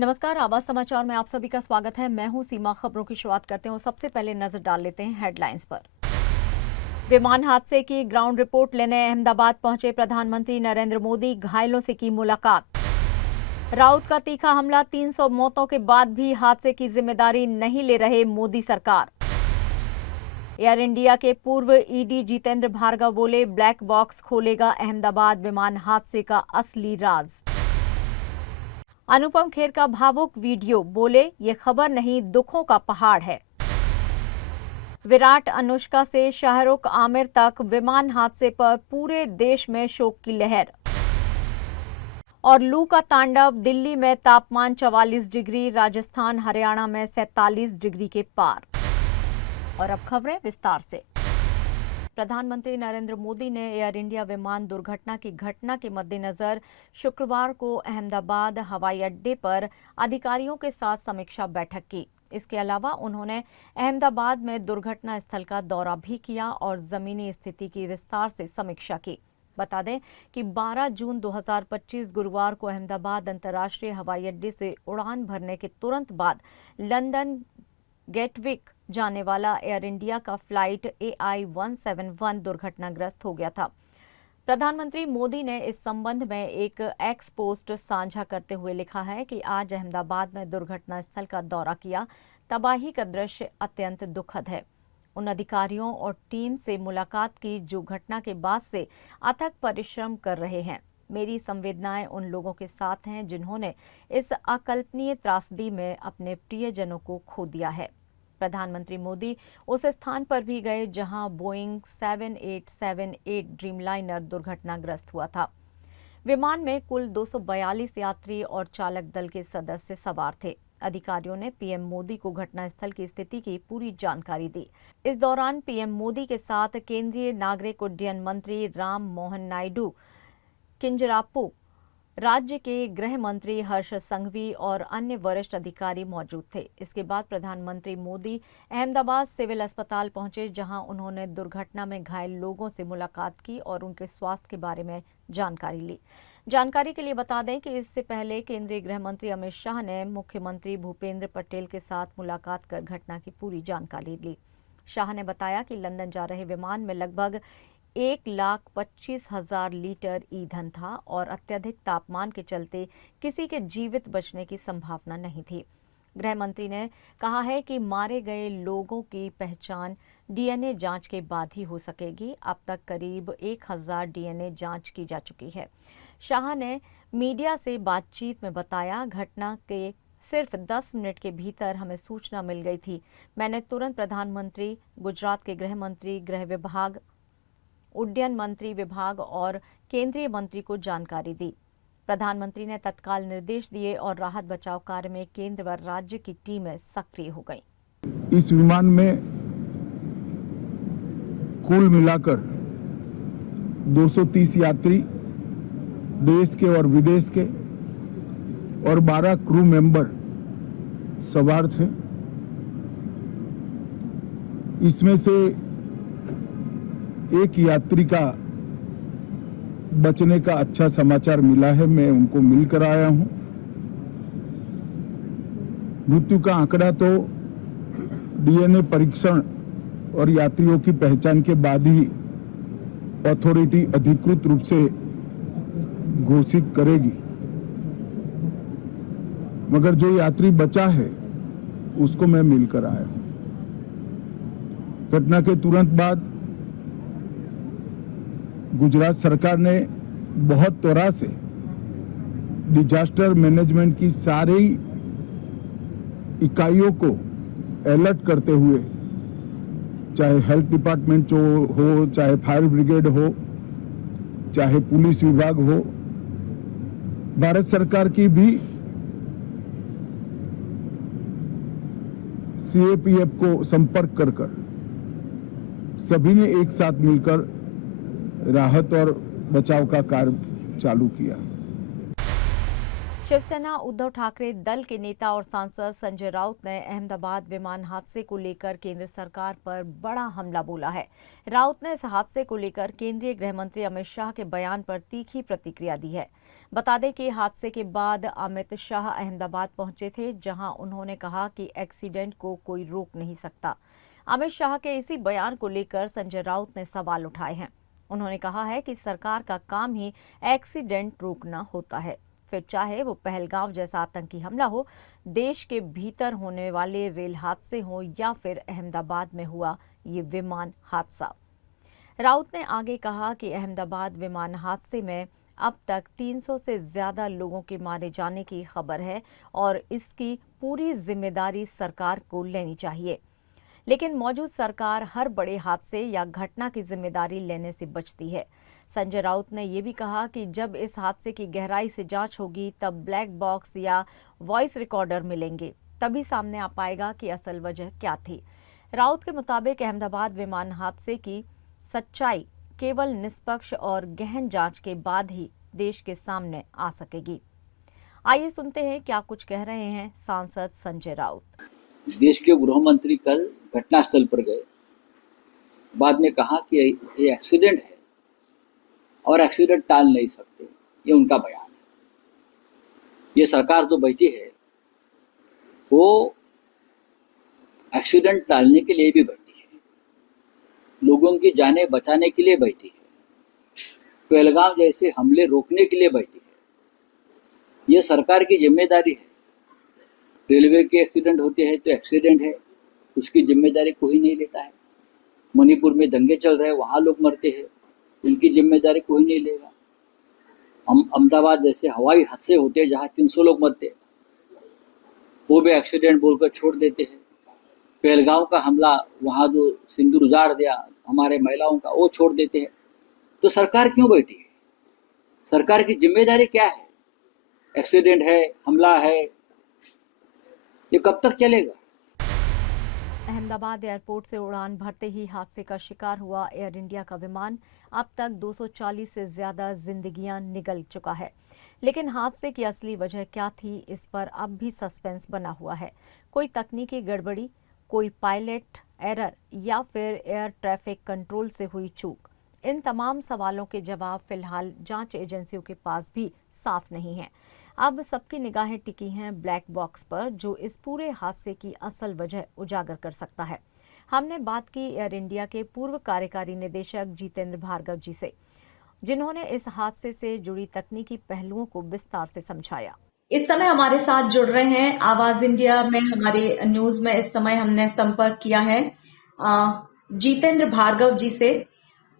नमस्कार, आवाज समाचार में आप सभी का स्वागत है। मैं हूं सीमा। खबरों की शुरुआत करते हैं और सबसे पहले नजर डाल लेते हैं हेडलाइंस पर। विमान हादसे की ग्राउंड रिपोर्ट लेने अहमदाबाद पहुंचे प्रधानमंत्री नरेंद्र मोदी, घायलों से की मुलाकात। राउत का तीखा हमला, 300 मौतों के बाद भी हादसे की जिम्मेदारी नहीं ले रहे मोदी सरकार। एयर इंडिया के पूर्व ईडी जितेंद्र भार्गव बोले, ब्लैक बॉक्स खोलेगा अहमदाबाद विमान हादसे का असली राज। अनुपम खेर का भावुक वीडियो, बोले ये खबर नहीं दुखों का पहाड़ है। विराट, अनुष्का से शाहरुख आमिर तक विमान हादसे पर पूरे देश में शोक की लहर। और लू का तांडव, दिल्ली में तापमान 44 डिग्री, राजस्थान हरियाणा में 47 डिग्री के पार। और अब खबरें विस्तार से। प्रधानमंत्री नरेंद्र मोदी ने एयर इंडिया विमान दुर्घटना की घटना के मद्देनजर शुक्रवार को अहमदाबाद हवाई अड्डे पर अधिकारियों के साथ समीक्षा बैठक की। इसके अलावा उन्होंने अहमदाबाद में दुर्घटना स्थल का दौरा भी किया और जमीनी स्थिति की विस्तार से समीक्षा की। बता दें कि 12 जून 2025 गुरुवार को अहमदाबाद अंतर्राष्ट्रीय हवाई अड्डे से उड़ान भरने के तुरंत बाद लंदन गेटविक जाने वाला एयर इंडिया का फ्लाइट AI-171 दुर्घटनाग्रस्त हो गया था। प्रधानमंत्री मोदी ने इस संबंध में एक एक्स पोस्ट साझा करते हुए लिखा है कि आज अहमदाबाद में दुर्घटना स्थल का दौरा किया। तबाही का दृश्य अत्यंत दुखद है। उन अधिकारियों और टीम से मुलाकात की जो घटना के बाद से अथक परिश्रम कर रहे हैं। मेरी संवेदनाएं उन लोगों के साथ हैं जिन्होंने इस अकल्पनीय त्रासदी में अपने प्रियजनों को खो दिया है। प्रधानमंत्री मोदी उस स्थान पर भी गए जहां बोइंग 7878 ड्रीमलाइनर दुर्घटनाग्रस्त हुआ था। विमान में कुल 242 यात्री और चालक दल के सदस्य सवार थे। अधिकारियों ने पीएम मोदी को घटनास्थल की स्थिति की पूरी जानकारी दी। इस दौरान पीएम मोदी के साथ केंद्रीय नागरिक उड्डयन मंत्री राम मोहन नायडू, किंजरापू, राज्य के गृह मंत्री हर्ष संघवी और अन्य वरिष्ठ अधिकारी मौजूद थे। इसके बाद प्रधानमंत्री मोदी अहमदाबाद सिविल अस्पताल पहुंचे, जहां उन्होंने दुर्घटना में घायल लोगों से मुलाकात की और उनके स्वास्थ्य के बारे में जानकारी ली। जानकारी के लिए बता दें कि इससे पहले केंद्रीय गृह मंत्री अमित शाह ने मुख्यमंत्री भूपेंद्र पटेल के साथ मुलाकात कर घटना की पूरी जानकारी ली। शाह ने बताया कि लंदन जा रहे विमान में लगभग 1,25,000 लीटर ईंधन था और अत्यधिक तापमान के चलते किसी के जीवित बचने की संभावना नहीं थी। गृह मंत्री ने कहा है कि मारे गए लोगों की पहचान डीएनए जांच के बाद ही हो सकेगी। अब तक करीब 1,000 डीएनए जांच की जा चुकी है। शाह ने मीडिया से बातचीत में बताया, घटना के सिर्फ 10 मिनट के भीतर हमें सूचना मिल गई थी। मैंने तुरंत प्रधानमंत्री, गुजरात के गृह मंत्री, गृह विभाग, उड्डयन मंत्री विभाग और केंद्रीय मंत्री को जानकारी दी। प्रधानमंत्री ने तत्काल निर्देश दिए और राहत बचाव कार्य में केंद्र व राज्य की टीमें सक्रिय हो गईं। इस विमान में कुल मिलाकर 230 यात्री देश के और विदेश के और 12 क्रू मेंबर सवार थे। इसमें से एक यात्री का बचने का अच्छा समाचार मिला है। मैं उनको मिलकर आया हूं। मृत्यु का आंकड़ा तो डीएनए परीक्षण और यात्रियों की पहचान के बाद ही अथॉरिटी अधिकृत रूप से घोषित करेगी, मगर जो यात्री बचा है उसको मैं मिलकर आया हूं। घटना के तुरंत बाद गुजरात सरकार ने बहुत त्वरा से डिजास्टर मैनेजमेंट की सारी इकाइयों को अलर्ट करते हुए, चाहे हेल्थ डिपार्टमेंट जो हो, चाहे फायर ब्रिगेड हो, चाहे पुलिस विभाग हो, भारत सरकार की भी सीएपीएफ को संपर्क कर सभी ने एक साथ मिलकर राहत और बचाव का कार्य चालू किया। शिवसेना उद्धव ठाकरे दल के नेता और सांसद संजय राउत ने अहमदाबाद विमान हादसे को लेकर केंद्र सरकार पर बड़ा हमला बोला है। राउत ने इस हादसे को लेकर केंद्रीय गृह मंत्री अमित शाह के बयान पर तीखी प्रतिक्रिया दी है। बता दें कि हादसे के बाद अमित शाह अहमदाबाद पहुंचे थे, जहां उन्होंने कहा कि एक्सीडेंट को कोई रोक नहीं सकता। अमित शाह के इसी बयान को लेकर संजय राउत ने सवाल उठाए हैं। उन्होंने कहा है कि सरकार का काम ही एक्सीडेंट रोकना होता है, फिर चाहे वो पहलगांव जैसा आतंकी हमला हो, देश के भीतर होने वाले रेल हादसे हो या फिर अहमदाबाद में हुआ ये विमान हादसा। राउत ने आगे कहा कि अहमदाबाद विमान हादसे में अब तक 300 से ज्यादा लोगों के मारे जाने की खबर है और इसकी पूरी जिम्मेदारी सरकार को लेनी चाहिए। लेकिन मौजूद सरकार हर बड़े हादसे या घटना की जिम्मेदारी लेने से बचती है। संजय राउत ने यह भी कहा कि जब इस हादसे की गहराई से जांच होगी, तब ब्लैक बॉक्स या वॉइस रिकॉर्डर मिलेंगे, तभी सामने आ पाएगा कि असल वजह क्या थी। राउत के मुताबिक अहमदाबाद विमान हादसे की सच्चाई केवल निष्पक्ष और गहन जांच के बाद ही देश के सामने आ सकेगी। आइए सुनते हैं क्या कुछ कह रहे हैं सांसद संजय राउत। देश के गृह मंत्री कल घटनास्थल पर गए, बाद में कहा कि ये एक्सीडेंट है और एक्सीडेंट टाल नहीं सकते, ये उनका बयान है। ये सरकार जो बैठी है वो एक्सीडेंट टालने के लिए भी बैठी है, लोगों की जानें बचाने के लिए बैठी है, पहलगाम जैसे हमले रोकने के लिए बैठी है। ये सरकार की जिम्मेदारी है। रेलवे के एक्सीडेंट होते हैं तो एक्सीडेंट है, उसकी जिम्मेदारी कोई नहीं लेता है। मणिपुर में दंगे चल रहे हैं, वहां लोग मरते हैं, उनकी जिम्मेदारी कोई नहीं लेगा। अहमदाबाद जैसे हवाई हादसे होते हैं जहां 300 लोग मरते हैं, वो भी एक्सीडेंट बोलकर छोड़ देते हैं। पहलगांव का हमला, वहां जो सिंदूर उजाड़ दिया हमारे महिलाओं का, वो छोड़ देते हैं। तो सरकार क्यों बैठी है? सरकार की जिम्मेदारी क्या है? एक्सीडेंट है, हमला है, ये कब तक चलेगा? अहमदाबाद एयरपोर्ट से उड़ान भरते ही हादसे का शिकार हुआ एयर इंडिया का विमान। अब तक 240 से ज्यादा जिंदगियां निगल चुका है, लेकिन हादसे की असली वजह क्या थी, इस पर अब भी सस्पेंस बना हुआ है। कोई तकनीकी गड़बड़ी, कोई पायलट एरर या फिर एयर ट्रैफिक कंट्रोल से हुई चूक? इन तमाम सवालों के जवाब फिलहाल जांच एजेंसियों के पास भी साफ नहीं है। अब सबकी निगाहें टिकी हैं ब्लैक बॉक्स पर, जो इस पूरे हादसे की असल वजह उजागर कर सकता है। हमने बात की एयर इंडिया के पूर्व कार्यकारी निदेशक जितेंद्र भार्गव जी से, जिन्होंने इस हादसे से जुड़ी तकनीकी पहलुओं को विस्तार से समझाया। इस समय हमारे साथ जुड़ रहे हैं आवाज इंडिया में, हमारे न्यूज में इस समय हमने संपर्क किया है जितेंद्र भार्गव जी से।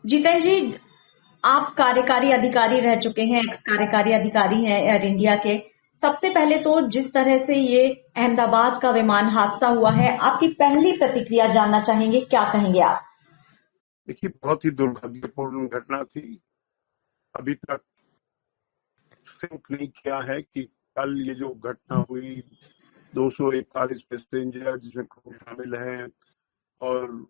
जितेंद्र जी, आप कार्यकारी अधिकारी रह चुके हैं, एक्स कार्यकारी अधिकारी हैं एयर इंडिया के। सबसे पहले तो जिस तरह से ये अहमदाबाद का विमान हादसा हुआ है, आपकी पहली प्रतिक्रिया जानना चाहेंगे, क्या कहेंगे आप? देखिए, बहुत ही दुर्भाग्यपूर्ण घटना थी। अभी तक सिंक नहीं किया है कि कल ये जो घटना हुई, 241 पैसेंजर जिसमें क्रू शामिल हैं और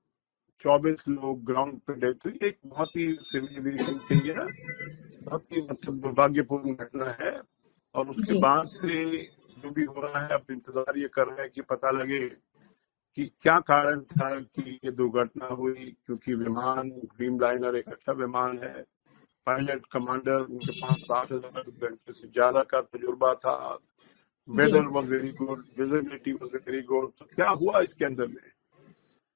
24 लोग ग्राउंड पे डेथ हुई, एक बहुत ही सिविल एविएशन के लिए बहुत ही दुर्भाग्यपूर्ण घटना है। और उसके बाद से जो भी हो रहा है, अब इंतजार ये कर रहे हैं कि पता लगे कि क्या कारण था कि ये दुर्घटना हुई। क्योंकि विमान ड्रीमलाइनर एक अच्छा विमान है, पायलट कमांडर उनके पास 60,000 घंटे से ज्यादा का तजुर्बा था, weather was very good, visibility was very good. तो क्या हुआ इसके अंदर में?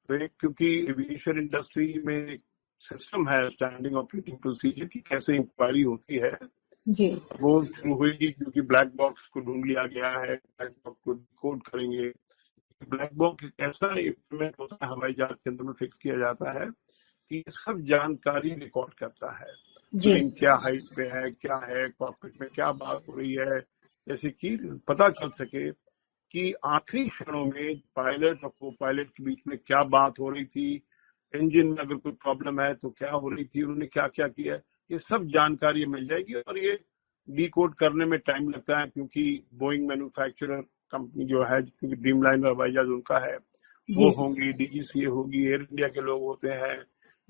तो क्योंकि एविएशन इंडस्ट्री में सिस्टम है स्टैंडिंग ऑपरेटिंग प्रोसीजर की, कैसे इंक्वायरी होती है जी, वो शुरू हुई। क्योंकि ब्लैक बॉक्स को ढूंढ लिया गया है, ब्लैक बॉक्स को कोड करेंगे। ब्लैक बॉक्स एक ऐसा इंस्ट्रूमेंट होता है हवाई जहाज के अंदर में फिक्स किया जाता है कि सब जानकारी रिकॉर्ड करता है। प्लेन क्या हाइट पे है, क्या है, कॉकपिट में क्या बात हो रही है, जैसे कि पता चल सके कि आखिरी क्षणों में पायलट और को पायलट के बीच में क्या बात हो रही थी, इंजन में अगर कोई प्रॉब्लम है तो क्या हो रही थी, उन्होंने क्या क्या किया, ये सब जानकारी मिल जाएगी। और ये डिकोड करने में टाइम लगता है, क्योंकि बोइंग मैन्युफैक्चरर कंपनी जो है, क्योंकि ड्रीमलाइनर हवाई जहाज उनका है, वो होंगी, डीजीसीए होगी, एयर इंडिया के लोग होते हैं।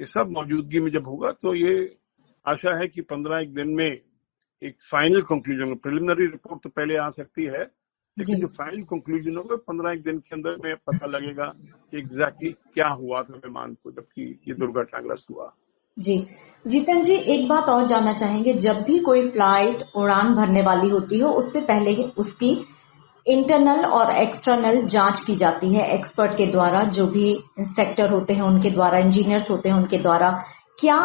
ये सब मौजूदगी में जब होगा तो ये आशा है कि 15 दिन में एक फाइनल कंक्लूजन, प्रिलिमिनरी रिपोर्ट तो पहले आ सकती है, लेकिन जो फाइनल कंक्लूजन होगा 15 दिन के अंदर में पता लगेगा कि एग्जैक्टली क्या हुआ था विमान को जबकि ये दुर्घटनाग्रस्त हुआ। जी जितेंद्र जी, एक बात और जानना चाहेंगे, जब भी कोई फ्लाइट उड़ान भरने वाली होती हो उससे पहले ही उसकी इंटरनल और एक्सटर्नल जांच की जाती है एक्सपर्ट के द्वारा, जो भी इंस्ट्रक्टर होते हैं उनके द्वारा, इंजीनियर्स होते हैं उनके द्वारा। क्या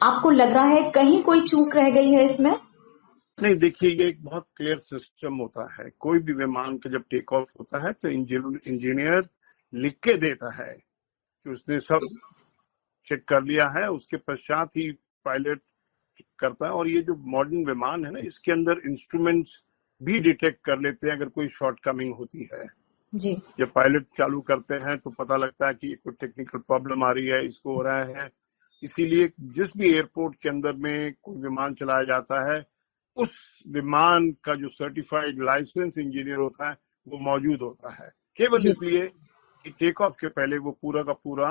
आपको लग रहा है कहीं कोई चूक रह गई है इसमें? नहीं, देखिए, ये एक बहुत क्लियर सिस्टम होता है। कोई भी विमान का जब टेक ऑफ होता है तो इंजीनियर लिख के देता है कि उसने सब चेक कर लिया है, उसके पश्चात ही पायलट करता है। और ये जो मॉडर्न विमान है ना, इसके अंदर इंस्ट्रूमेंट्स भी डिटेक्ट कर लेते हैं अगर कोई शॉर्टकमिंग होती है। जी जब पायलट चालू करते हैं तो पता लगता है कि कोई टेक्निकल प्रॉब्लम आ रही है, इसको हो रहा है। इसीलिए जिस भी एयरपोर्ट के अंदर में कोई विमान चलाया जाता है, उस विमान का जो सर्टिफाइड लाइसेंस इंजीनियर होता है वो मौजूद होता है, केवल जी इसलिए कि टेक ऑफ के पहले वो पूरा का पूरा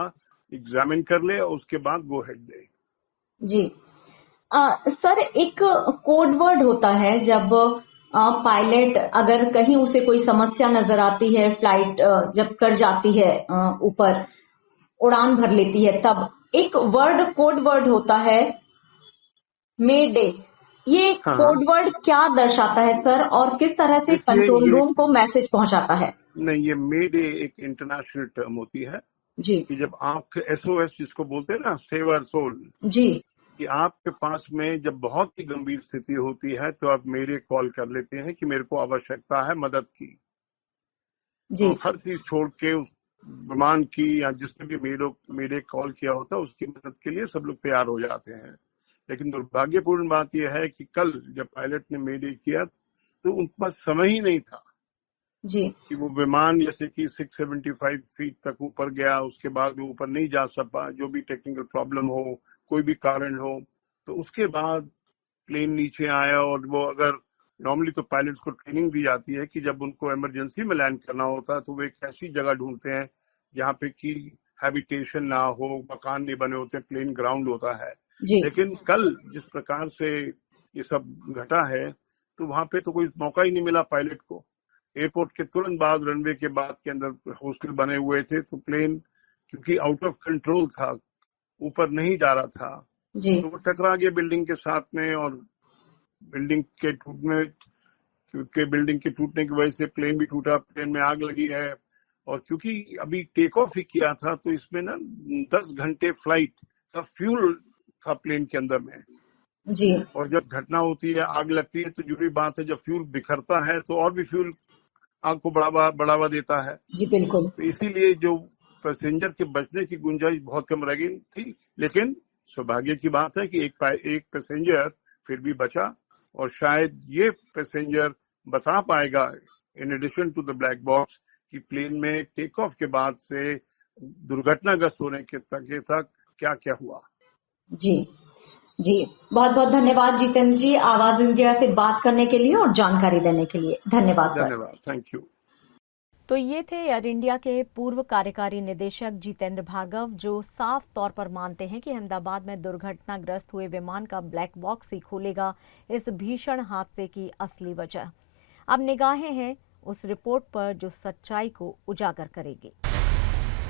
एग्जामिन कर ले और उसके बाद गो हेड दे। जी सर, एक कोड वर्ड होता है जब पायलट, अगर कहीं उसे कोई समस्या नजर आती है, फ्लाइट जब कर जाती है ऊपर उड़ान भर लेती है, तब एक वर्ड, कोड वर्ड होता है मे डे। ये हाँ, कोड वर्ड क्या दर्शाता है सर, और किस तरह से देखिए, कंट्रोल ये रूम को मैसेज पहुंचाता है? नहीं, ये मे डे एक इंटरनेशनल टर्म होती है जी कि जब आप SOS जिसको बोलते हैं ना, सेव आवर सोल, जी कि आपके पास में जब बहुत ही गंभीर स्थिति होती है तो आप मेरे कॉल कर लेते हैं कि मेरे को आवश्यकता है मदद की। जी तो हर चीज छोड़ के उस विमान की या जिसने भी मेरे कॉल किया होता है उसकी मदद के लिए सब लोग तैयार हो जाते हैं। लेकिन दुर्भाग्यपूर्ण बात यह है कि कल जब पायलट ने मेरे किया तो उनके पास समय ही नहीं था जी कि वो विमान जैसे कि 675 फीट तक ऊपर गया, उसके बाद वो ऊपर नहीं जा सका, जो भी टेक्निकल प्रॉब्लम हो, कोई भी कारण हो, तो उसके बाद प्लेन नीचे आया। और वो अगर नॉर्मली तो पायलट्स को ट्रेनिंग दी जाती है कि जब उनको इमरजेंसी में लैंड करना होता है तो वो एक ऐसी जगह ढूंढते हैं जहाँ पे कि हैबिटेशन ना हो, मकान नहीं बने होते, प्लेन ग्राउंड होता है। जी लेकिन कल जिस प्रकार से ये सब घटा है तो वहां पे तो कोई मौका ही नहीं मिला पायलट को। एयरपोर्ट के तुरंत बाद, रनवे के बाद के अंदर हॉस्टल बने हुए थे, तो प्लेन क्योंकि आउट ऑफ कंट्रोल था, ऊपर नहीं जा रहा था, जी तो वो टकरा गया बिल्डिंग के साथ में। और बिल्डिंग के टूटने की वजह से प्लेन भी टूटा, प्लेन में आग लगी है। और क्योंकि अभी टेक ऑफ ही किया था तो इसमें ना 10 घंटे फ्लाइट का फ्यूल था प्लेन के अंदर में। जी और जब घटना होती है, आग लगती है, तो जरूरी बात है जब फ्यूल बिखरता है तो और भी फ्यूल आग को बढ़ावा देता है। जी बिल्कुल। तो इसीलिए जो पैसेंजर के बचने की गुंजाइश बहुत कम रह गई थी। लेकिन सौभाग्य की बात है कि एक पैसेंजर फिर भी बचा, और शायद ये पैसेंजर बता पाएगा in addition to the black box कि प्लेन में टेक ऑफ के बाद से दुर्घटनाग्रस्त होने के तक क्या क्या हुआ। जी जी, बहुत बहुत धन्यवाद जितेंद्र जी, आवाज इंडिया से बात करने के लिए और जानकारी देने के लिए। धन्यवाद सर। धन्यवाद, थैंक यू। तो ये थे एयर इंडिया के पूर्व कार्यकारी निदेशक जितेंद्र भार्गव, जो साफ तौर पर मानते हैं कि अहमदाबाद में दुर्घटनाग्रस्त हुए विमान का ब्लैक बॉक्स ही खोलेगा इस भीषण हादसे की असली वजह। अब निगाहें हैं उस रिपोर्ट पर जो सच्चाई को उजागर करेगी।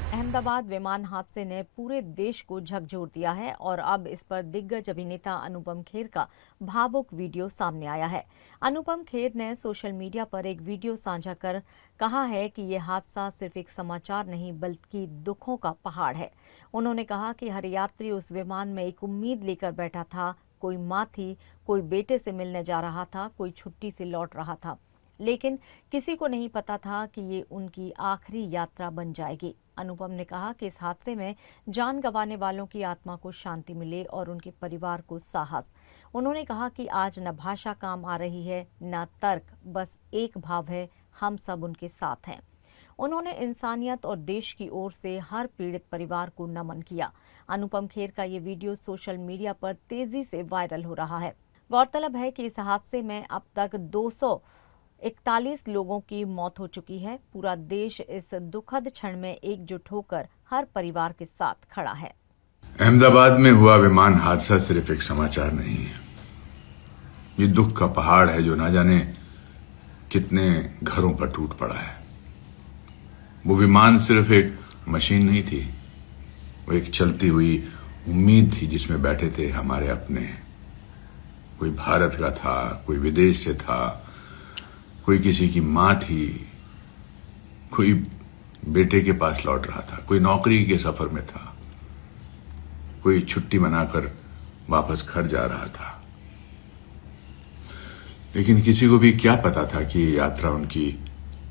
अहमदाबाद विमान हादसे ने पूरे देश को झकझोर दिया है और अब इस पर दिग्गज अभिनेता अनुपम खेर का भावुक वीडियो सामने आया है। अनुपम खेर ने सोशल मीडिया पर एक वीडियो साझा कर कहा है कि ये हादसा सिर्फ एक समाचार नहीं बल्कि दुखों का पहाड़ है। उन्होंने कहा कि हर यात्री उस विमान में एक उम्मीद लेकर बैठा था। कोई माँ थी, कोई बेटे से मिलने जा रहा था, कोई छुट्टी से लौट रहा था, लेकिन किसी को नहीं पता था कि ये उनकी आखिरी यात्रा बन जाएगी। अनुपम ने कहा कि इस हादसे में जान गंवाने वालों की आत्मा को शांति मिले और उनके परिवार को साहस। उन्होंने कहा कि आज न भाषा काम आ रही है, न तर्क, बस एक भाव है, हम सब उनके साथ हैं। उन्होंने इंसानियत और देश की ओर से हर पीड़ित परिवार को नमन किया। अनुपम खेर का ये वीडियो सोशल मीडिया पर तेजी से वायरल हो रहा है। गौरतलब है कि इस हादसे में अब तक 241 लोगों की मौत हो चुकी है। पूरा देश इस दुखद क्षण में एकजुट होकर हर परिवार के साथ खड़ा है। अहमदाबाद में हुआ विमान हादसा सिर्फ एक समाचार नहीं है, ये दुख का पहाड़ है जो ना जाने कितने घरों पर टूट पड़ा है। वो विमान सिर्फ एक मशीन नहीं थी, वो एक चलती हुई उम्मीद थी जिसमें बैठे थे हमारे अपने। कोई भारत का था, कोई विदेश से था, कोई किसी की माँ थी, कोई बेटे के पास लौट रहा था, कोई नौकरी के सफर में था, कोई छुट्टी मनाकर वापस घर जा रहा था। लेकिन किसी को भी क्या पता था कि ये यात्रा उनकी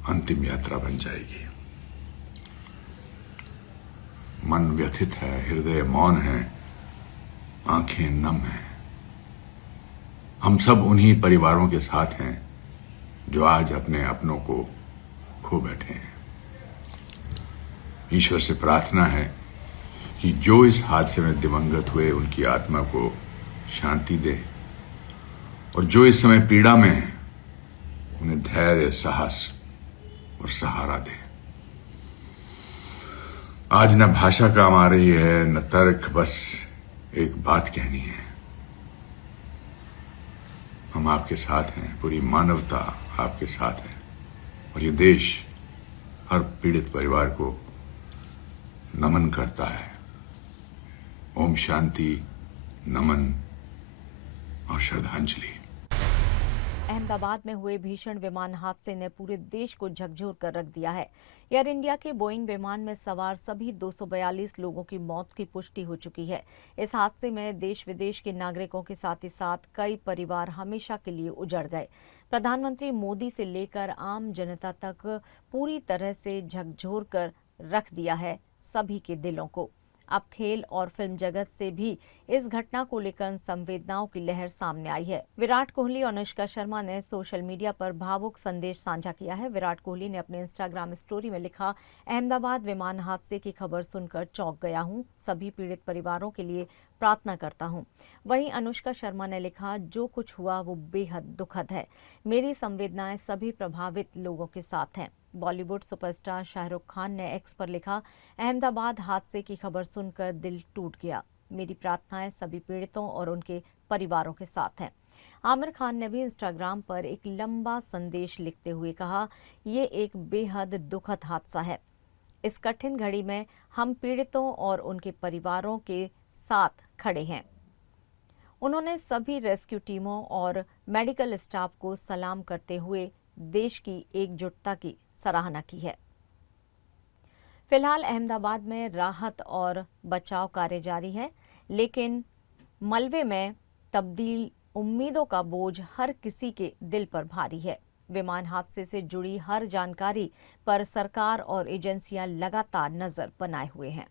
अंतिम यात्रा बन जाएगी। मन व्यथित है, हृदय मौन है, आंखें नम हैं। हम सब उन्हीं परिवारों के साथ हैं जो आज अपने अपनों को खो बैठे हैं। ईश्वर से प्रार्थना है कि जो इस हादसे में दिवंगत हुए उनकी आत्मा को शांति दे, और जो इस समय पीड़ा में है उन्हें धैर्य, साहस और सहारा दे। आज न भाषा काम आ रही है, न तर्क, बस एक बात कहनी है। हम आपके साथ हैं, पूरी मानवता आपके साथ है, और ये देश हर पीड़ित परिवार को नमन करता है। ओम शांति, नमन और श्रद्धांजलि। अहमदाबाद में हुए भीषण विमान हादसे ने पूरे देश को झकझोर कर रख दिया है। एयर इंडिया के बोइंग विमान में सवार सभी 242 लोगों की मौत की पुष्टि हो चुकी है। इस हादसे में देश विदेश के नागरिकों के साथ ही साथ कई परिवार हमेशा के लिए उजड़ गए। प्रधानमंत्री मोदी से लेकर आम जनता तक पूरी तरह से झकझोर कर रख दिया है सभी के दिलों को। अब खेल और फिल्म जगत से भी इस घटना को लेकर संवेदनाओं की लहर सामने आई है। विराट कोहली और अनुष्का शर्मा ने सोशल मीडिया पर भावुक संदेश साझा किया है। विराट कोहली ने अपने इंस्टाग्राम स्टोरी में लिखा, अहमदाबाद विमान हादसे की खबर सुनकर चौंक गया हूं। सभी पीड़ित परिवारों के लिए प्रार्थना करता हूं। वहीं अनुष्का शर्मा ने लिखा, जो कुछ हुआ वो बेहद दुखद है। मेरी संवेदनाएं सभी प्रभावित लोगों के साथ हैं। बॉलीवुड सुपरस्टार शाहरुख खान ने एक्स पर लिखा, अहमदाबाद हादसे की खबर सुनकर दिल टूट गया। मेरी प्रार्थनाएं सभी पीड़ितों और उनके परिवारों के साथ हैं। आमिर खान ने भी इंस्टाग्राम पर एक लंबा संदेश लिखते हुए कहा, ये एक बेहद दुखद हादसा है। इस कठिन घड़ी में हम पीड़ितों और उनके परिवारों के साथ खड़े हैं। उन्होंने सभी रेस्क्यू टीमों और मेडिकल स्टाफ को सलाम करते हुए देश की एकजुटता की सराहना की है। फिलहाल अहमदाबाद में राहत और बचाव कार्य जारी है, लेकिन मलबे में तब्दील उम्मीदों का बोझ हर किसी के दिल पर भारी है। विमान हादसे से जुड़ी हर जानकारी पर सरकार और एजेंसियां लगातार नजर बनाए हुए हैं।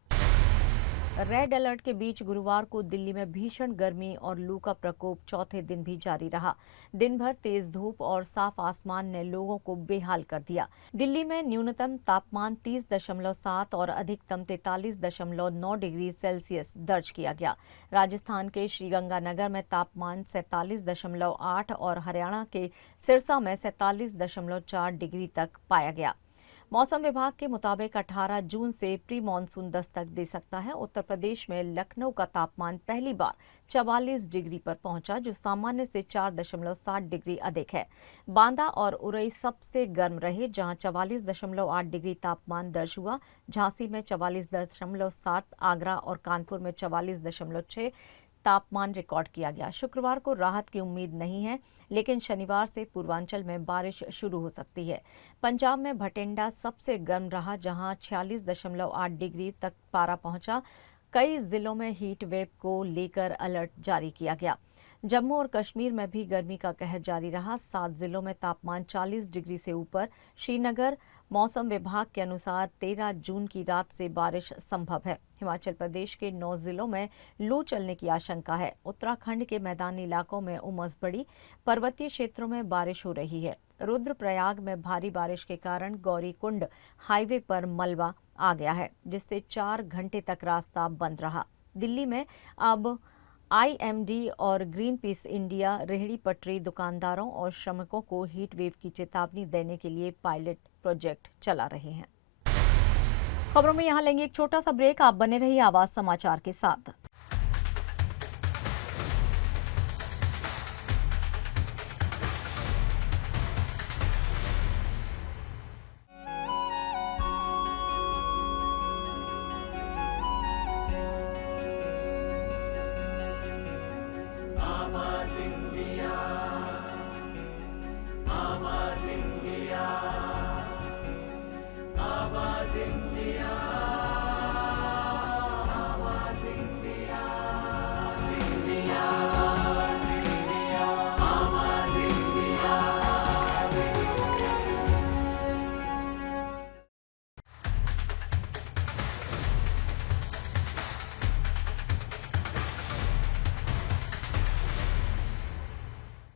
रेड अलर्ट के बीच गुरुवार को दिल्ली में भीषण गर्मी और लू का प्रकोप चौथे दिन भी जारी रहा। दिन भर तेज धूप और साफ आसमान ने लोगों को बेहाल कर दिया। दिल्ली में न्यूनतम तापमान 30.7 और अधिकतम 43.9 डिग्री सेल्सियस दर्ज किया गया। राजस्थान के श्रीगंगानगर में तापमान 47.8 और हरियाणा के सिरसा में 47.4 डिग्री तक पाया गया। मौसम विभाग के मुताबिक 18 जून से प्री मानसून दस्तक दे सकता है। उत्तर प्रदेश में लखनऊ का तापमान पहली बार 44 डिग्री पर पहुंचा, जो सामान्य से 4.7 डिग्री अधिक है। बांदा और उरई सबसे गर्म रहे, जहां 44.8 डिग्री तापमान दर्ज हुआ। झांसी में 44.7, आगरा और कानपुर में 44.6 तापमान रिकॉर्ड किया गया। शुक्रवार को राहत की उम्मीद नहीं है, लेकिन शनिवार से पूर्वांचल में बारिश शुरू हो सकती है। पंजाब में भटिंडा सबसे गर्म रहा, जहां 46.8 डिग्री तक पारा पहुंचा। कई जिलों में हीट वेव को लेकर अलर्ट जारी किया गया। जम्मू और कश्मीर में भी गर्मी का कहर जारी रहा। 7 जिलों में तापमान 40 डिग्री से ऊपर। श्रीनगर मौसम विभाग के अनुसार 13 जून की रात से बारिश संभव है। हिमाचल प्रदेश के 9 जिलों में लू चलने की आशंका है। उत्तराखंड के मैदानी इलाकों में उमस बढ़ी। पर्वतीय क्षेत्रों में बारिश हो रही है। रुद्रप्रयाग में भारी बारिश के कारण गौरीकुंड हाईवे पर मलबा आ गया है, जिससे 4 घंटे तक रास्ता बंद रहा। दिल्ली में अब IMD और ग्रीन पीस इंडिया रेहड़ी पटरी दुकानदारों और श्रमिकों को हीट वेव की चेतावनी देने के लिए पायलट प्रोजेक्ट चला रहे हैं। खबरों में यहां लेंगे एक छोटा सा ब्रेक। आप बने रहिए आवाज समाचार के साथ।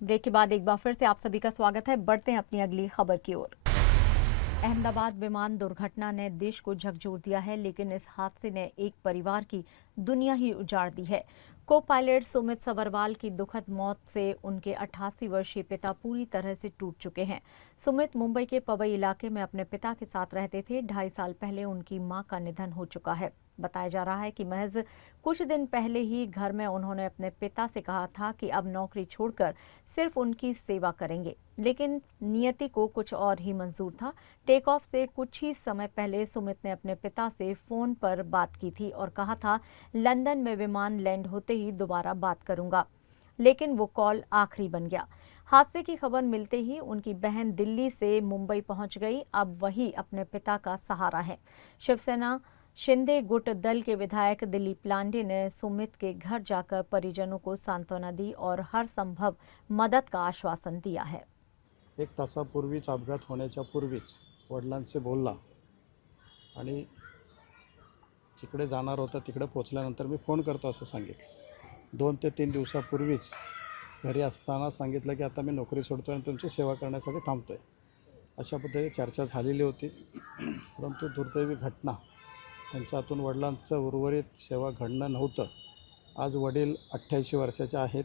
ब्रेक के बाद एक बार फिर से आप सभी का स्वागत है। बढ़ते हैं अपनी अगली खबर की ओर। अहमदाबाद विमान दुर्घटना ने देश को झकझोर दिया है, लेकिन इस हादसे ने एक परिवार की दुनिया ही उजाड़ दी है। को पायलट सुमित सबरवाल की दुखद मौत से उनके 88 वर्षीय पिता पूरी तरह से टूट चुके हैं। सुमित मुंबई के पवई इलाके में अपने पिता के साथ रहते थे। 2.5 साल पहले उनकी मां का निधन हो चुका है। बताया जा रहा है कि महज कुछ दिन पहले ही घर में उन्होंने अपने पिता से कहा था कि अब नौकरी छोड़कर सिर्फ उनकी सेवा करेंगे, लेकिन नियति को कुछ और ही मंजूर था। टेक ऑफ से कुछ ही समय पहले सुमित ने अपने पिता से फोन पर बात की थी और कहा था लंदन में विमान लैंड होते ही दोबारा बात करूंगा, लेकिन वो कॉल आखिरी बन गया। हादसे की खबर मिलते ही उनकी बहन दिल्ली से मुंबई पहुंच गई। अब वही अपने पिता का सहारा है। शिवसेना शिंदे गुट दल के विधायक दिलीप लांडे ने सुमित के घर जाकर परिजनों को सांत्वना दी और हर संभव मदद का आश्वासन दिया है। 1 तासापूर्वीच अपघात होण्याच्या पूर्वीच वडिलांशी बोलला आणि जिकडे जाणार होता तिकडे पोचल्यानंतर मी फोन करतो असं सांगितलं। 2 ते 3 दिवसापूर्वीच घरी असताना सांगितलं की आता मी नोकरी सोडतो आणि तुमची सेवा करण्यासाठी थांबतोय। अशा पद्धतीने चर्चा झालेली होती, परंतु दुर्दैवी घटना त्यांच्या हातून वडिलांचं उर्वरित सेवा घडणं नव्हतं। आज वडील 88 वर्षाचे आहेत।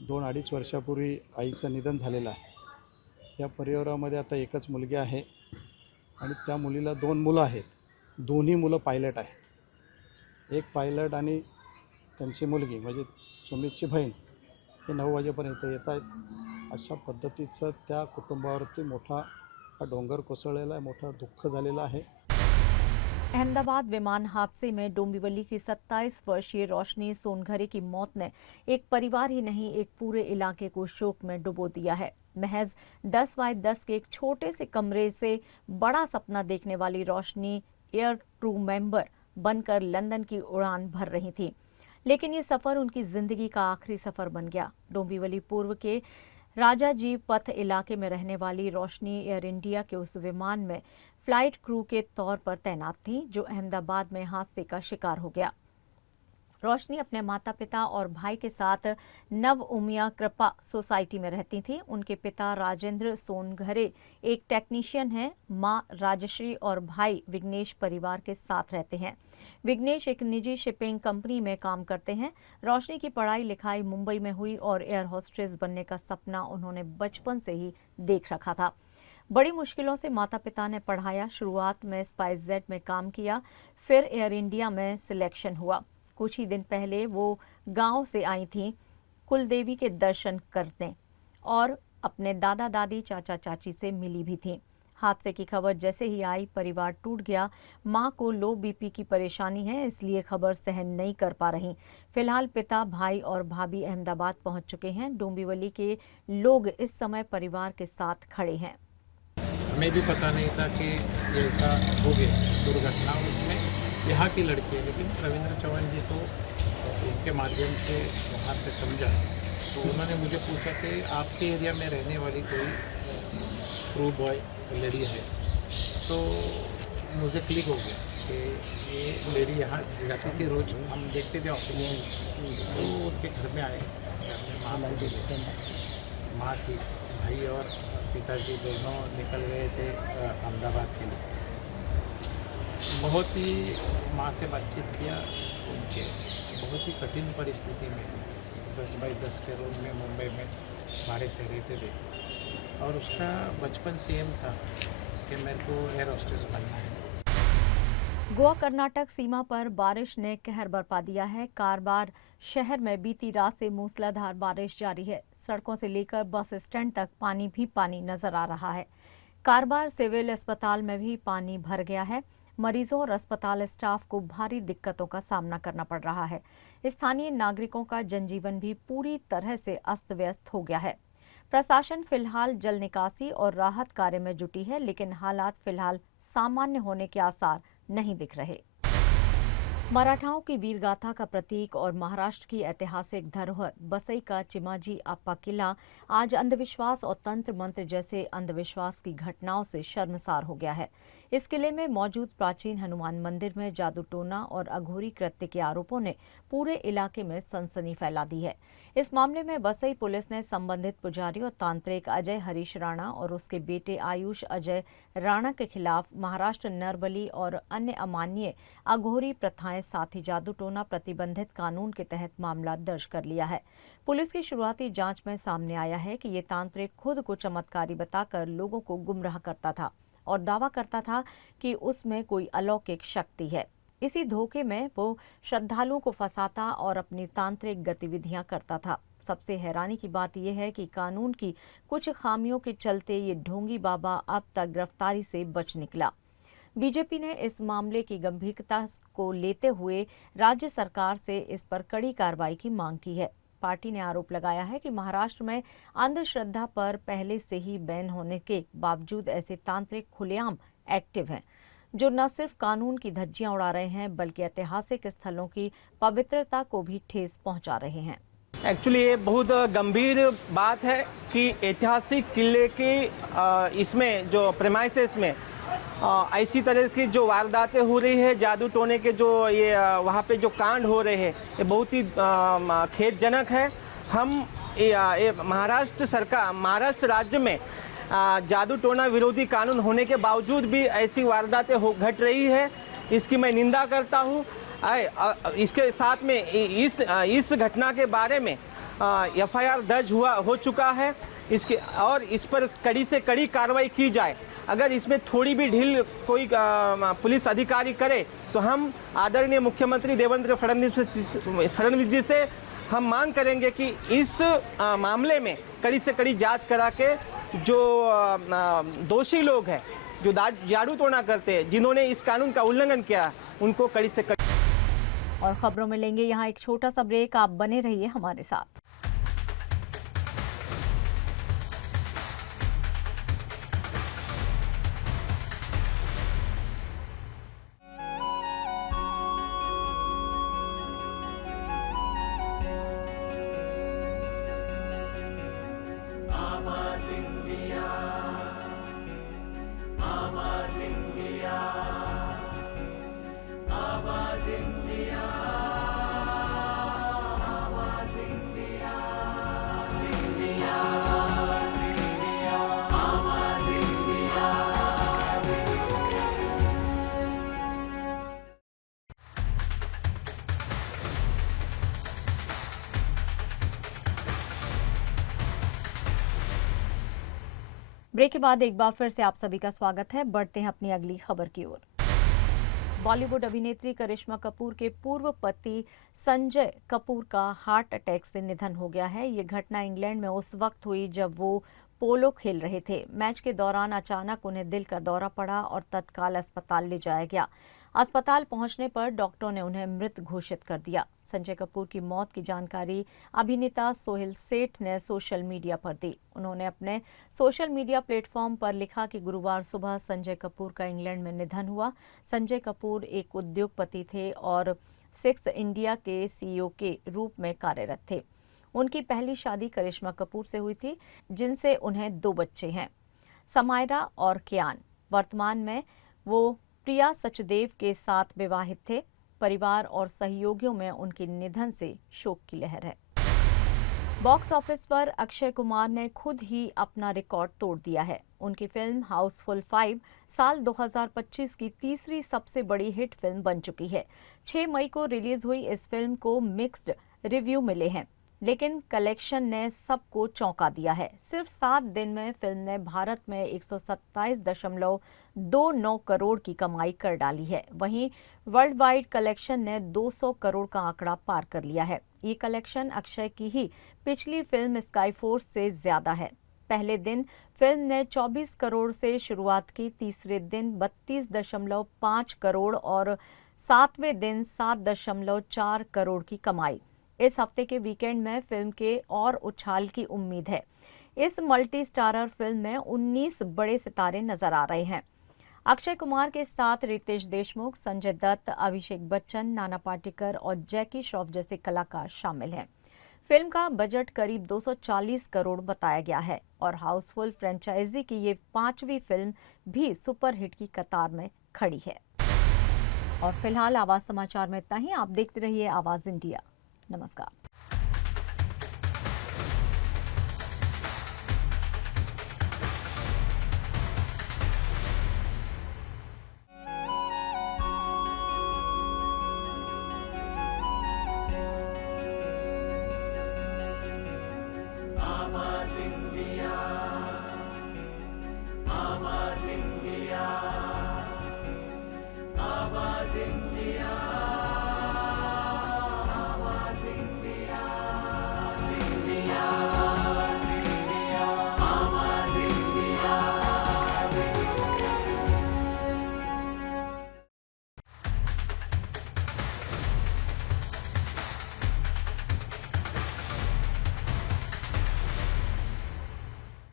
2-2.5 वर्षापूर्वी आईचं निधन झालेलं आहे। या परिवारामध्ये आता एकच मुलगी आहे आणि त्या मुलीला 2 मुलं आहेत। दोन्ही मुलं पायलट आहेत। एक पायलट आणि त्यांची मुलगी म्हणजे सुमितची बहीण हे 9 वाजेपर्यंत येत आहेत। अशा पद्धतीचं त्या कुटुंबावरती मोठा डोंगर कोसळलेला आहे, मोठा दुःख झालेलं आहे। अहमदाबाद विमान हादसे में डोंबिवली की 27 वर्षीय रोशनी सोनघरे की मौत ने एक परिवार ही नहीं, एक पूरे इलाके को शोक में डुबो दिया है। महज 10 बाय 10 के एक छोटे से कमरे से बड़ा सपना देखने वाली रोशनी एयर क्रू मेंबर बनकर लंदन की उड़ान भर रही थी, लेकिन ये सफर उनकी जिंदगी का आखिरी सफर बन गया। डोंबिवली पूर्व के राजाजी पथ इलाके में रहने वाली रोशनी एयर इंडिया के उस विमान में फ्लाइट क्रू के तौर पर तैनात थी जो अहमदाबाद में हादसे का शिकार हो गया। रोशनी अपने माता पिता और भाई के साथ नव उमिया कृपा सोसाइटी में रहती थी। उनके पिता राजेंद्र सोनघरे एक टेक्नीशियन हैं। मां राजश्री और भाई विघ्नेश परिवार के साथ रहते हैं। विघ्नेश एक निजी शिपिंग कंपनी में काम करते हैं। रोशनी की पढ़ाई लिखाई मुंबई में हुई और एयर होस्टेस बनने का सपना उन्होंने बचपन से ही देख रखा था। बड़ी मुश्किलों से माता पिता ने पढ़ाया। शुरुआत में स्पाइस जेट में काम किया, फिर एयर इंडिया में सिलेक्शन हुआ। कुछ ही दिन पहले वो गांव से आई थी कुलदेवी के दर्शन करने और अपने दादा दादी चाचा चाची से मिली भी थी। हादसे की खबर जैसे ही आई परिवार टूट गया। मां को लो बीपी की परेशानी है, इसलिए खबर सहन नहीं कर पा रही। फिलहाल पिता, भाई और भाभी अहमदाबाद पहुंच चुके हैं। डोंबिवली के लोग इस समय परिवार के साथ खड़े हैं। हमें भी पता नहीं था कि ऐसा हो गया दुर्घटना। उसमें यहाँ की लड़की है, लेकिन रविंद्र चौहान जी तो उनके माध्यम से वहाँ से समझा, तो उन्होंने मुझे पूछा कि आपके एरिया में रहने वाली कोई क्रू बॉय लेडी है, तो मुझे क्लिक हो गया कि ये लेडी यहाँ जाती थी, रोज़ हम देखते थे ऑफिस में, तो उनके घर में आए। माँ थी, भाई और पिताजी दोनों निकल गए थे अहमदाबाद के लिए। बहुत ही माँ से बातचीत किया। उनके बहुत ही कठिन परिस्थिति में 10 बाय 10 के रूम में मुंबई में भाड़े से रहते थे और उसका बचपन से एम था कि मेरे को एयर होस्टेस बनना है। गोवा कर्नाटक सीमा पर बारिश ने कहर बरपा दिया है। कारवार शहर में बीती रात से मूसलाधार बारिश जारी है। सड़कों से लेकर बस स्टैंड तक पानी भी पानी नजर आ रहा है। कारवार सिविल अस्पताल में भी पानी भर गया है। मरीजों और अस्पताल स्टाफ को भारी दिक्कतों का सामना करना पड़ रहा है। स्थानीय नागरिकों का जनजीवन भी पूरी तरह से अस्त व्यस्त हो गया है। प्रशासन फिलहाल जल निकासी और राहत कार्य में जुटी है, लेकिन हालात फिलहाल सामान्य होने के आसार नहीं दिख रहे। मराठाओं की वीरगाथा का प्रतीक और महाराष्ट्र की ऐतिहासिक धरोहर बसई का चिमाजी अप्पा किला आज अंधविश्वास और तंत्र मंत्र जैसे अंधविश्वास की घटनाओं से शर्मसार हो गया है। इस किले में मौजूद प्राचीन हनुमान मंदिर में जादू टोना और अघोरी कृत्य के आरोपों ने पूरे इलाके में सनसनी फैला दी है। इस मामले में वसई पुलिस ने संबंधित पुजारी और तांत्रिक अजय हरीश राणा और उसके बेटे आयुष अजय राणा के खिलाफ महाराष्ट्र नरबली और अन्य अमान्य अघोरी प्रथाएं साथ ही जादू टोना प्रतिबंधित कानून के तहत मामला दर्ज कर लिया है। पुलिस की शुरुआती जांच में सामने आया है कि ये तांत्रिक खुद को चमत्कारी बताकर लोगों को गुमराह करता था और दावा करता था कि उसमें कोई अलौकिक शक्ति है। इसी धोखे में वो श्रद्धालुओं को फंसाता और अपनी तांत्रिक गतिविधियां करता था। सबसे हैरानी की बात यह है कि कानून की कुछ खामियों के चलते ये ढोंगी बाबा अब तक गिरफ्तारी से बच निकला। बीजेपी ने इस मामले की गंभीरता को लेते हुए राज्य सरकार से इस पर कड़ी कार्रवाई की मांग की है। पार्टी ने आरोप लगाया है कि महाराष्ट्र में अंधश्रद्धा पर पहले से ही बैन होने के बावजूद ऐसे तांत्रिक खुलेआम एक्टिव हैं, जो न सिर्फ कानून की धज्जियां उड़ा रहे हैं बल्कि ऐतिहासिक स्थलों की पवित्रता को भी ठेस पहुंचा रहे हैं। एक्चुअली ये बहुत गंभीर बात है कि ऐतिहासिक किले के इसमें जो प्रेमाइसेस में ऐसी तरह की जो वारदातें हो रही है, जादू टोने के जो ये वहाँ पे जो कांड हो रहे हैं, ये बहुत ही खेदजनक है। हम महाराष्ट्र सरकार, महाराष्ट्र राज्य में जादू टोना विरोधी कानून होने के बावजूद भी ऐसी वारदातें घट रही है, इसकी मैं निंदा करता हूँ। इसके साथ में इस घटना के बारे में एफआईआर दर्ज हो चुका है। इसके और इस पर कड़ी से कड़ी कार्रवाई की जाए। अगर इसमें थोड़ी भी ढील कोई पुलिस अधिकारी करे तो हम आदरणीय मुख्यमंत्री देवेंद्र फडणवीस जी से हम मांग करेंगे कि इस मामले में कड़ी से कड़ी जांच करा के जो दोषी लोग हैं, जो जादू टोना करते हैं, जिन्होंने इस कानून का उल्लंघन किया, उनको कड़ी से कड़ी। और खबरों में लेंगे यहाँ एक छोटा सा ब्रेक, आप बने रहिए हमारे साथ। ब्रेक के बाद एक बार फिर से आप सभी का स्वागत है। बढ़ते हैं अपनी अगली खबर की ओर। बॉलीवुड अभिनेत्री करिश्मा कपूर के पूर्व पति संजय कपूर का हार्ट अटैक से निधन हो गया है। ये घटना इंग्लैंड में उस वक्त हुई जब वो पोलो खेल रहे थे। मैच के दौरान अचानक उन्हें दिल का दौरा पड़ा और तत्काल अस्पताल ले जाया गया। अस्पताल पहुंचने पर डॉक्टरों ने उन्हें मृत घोषित कर दिया। संजय कपूर की मौत की जानकारी अभिनेता सोहेल सेठ ने सोशल मीडिया पर दी। उन्होंने अपने सोशल मीडिया प्लेटफॉर्म पर लिखा कि गुरुवार सुबह संजय कपूर का इंग्लैंड में निधन हुआ। संजय कपूर एक उद्योगपति थे और 6 इंडिया के CEO के रूप में कार्यरत थे। उनकी पहली शादी करिश्मा कपूर से हुई थी, जिनसे उन्हें 2 बच्चे हैं, समायरा और कियान। वर्तमान में वो प्रिया सचदेव के साथ विवाहित थे। परिवार और सहयोगियों में उनके निधन से शोक की लहर है। बॉक्स ऑफिस पर अक्षय कुमार ने खुद ही अपना रिकॉर्ड तोड़ दिया है। उनकी फिल्म हाउसफुल 5 साल 2025 की तीसरी सबसे बड़ी हिट फिल्म बन चुकी है। 6 मई को रिलीज हुई इस फिल्म को मिक्स्ड रिव्यू मिले हैं, लेकिन कलेक्शन ने सबको चौंका दिया है। सिर्फ 7 दिन में फिल्म ने भारत में 127.29 करोड़ की कमाई कर डाली है। वहीं वर्ल्ड वाइड कलेक्शन ने 200 करोड़ का आंकड़ा पार कर लिया है। ये कलेक्शन अक्षय की ही पिछली फिल्म स्काई फोर्स से ज्यादा है। पहले दिन फिल्म ने 24 करोड़ से शुरुआत की, तीसरे दिन 32.5 करोड़ और 7वें दिन 7.4 करोड़ की कमाई। इस हफ्ते के वीकेंड में फिल्म के और उछाल की उम्मीद है। इस मल्टी स्टारर फिल्म में 19 बड़े सितारे नजर आ रहे हैं। अक्षय कुमार के साथ रितेश देशमुख, संजय दत्त, अभिषेक बच्चन, नाना पाटेकर और जैकी श्रॉफ जैसे कलाकार शामिल हैं। फिल्म का बजट करीब 240 करोड़ बताया गया है और हाउसफुल फ्रेंचाइजी की ये 5वीं फिल्म भी सुपरहिट की कतार में खड़ी है। और फिलहाल आवाज समाचार में इतना ही। आप देखते रहिए आवाज इंडिया। नमस्कार। आवाज इंडिया।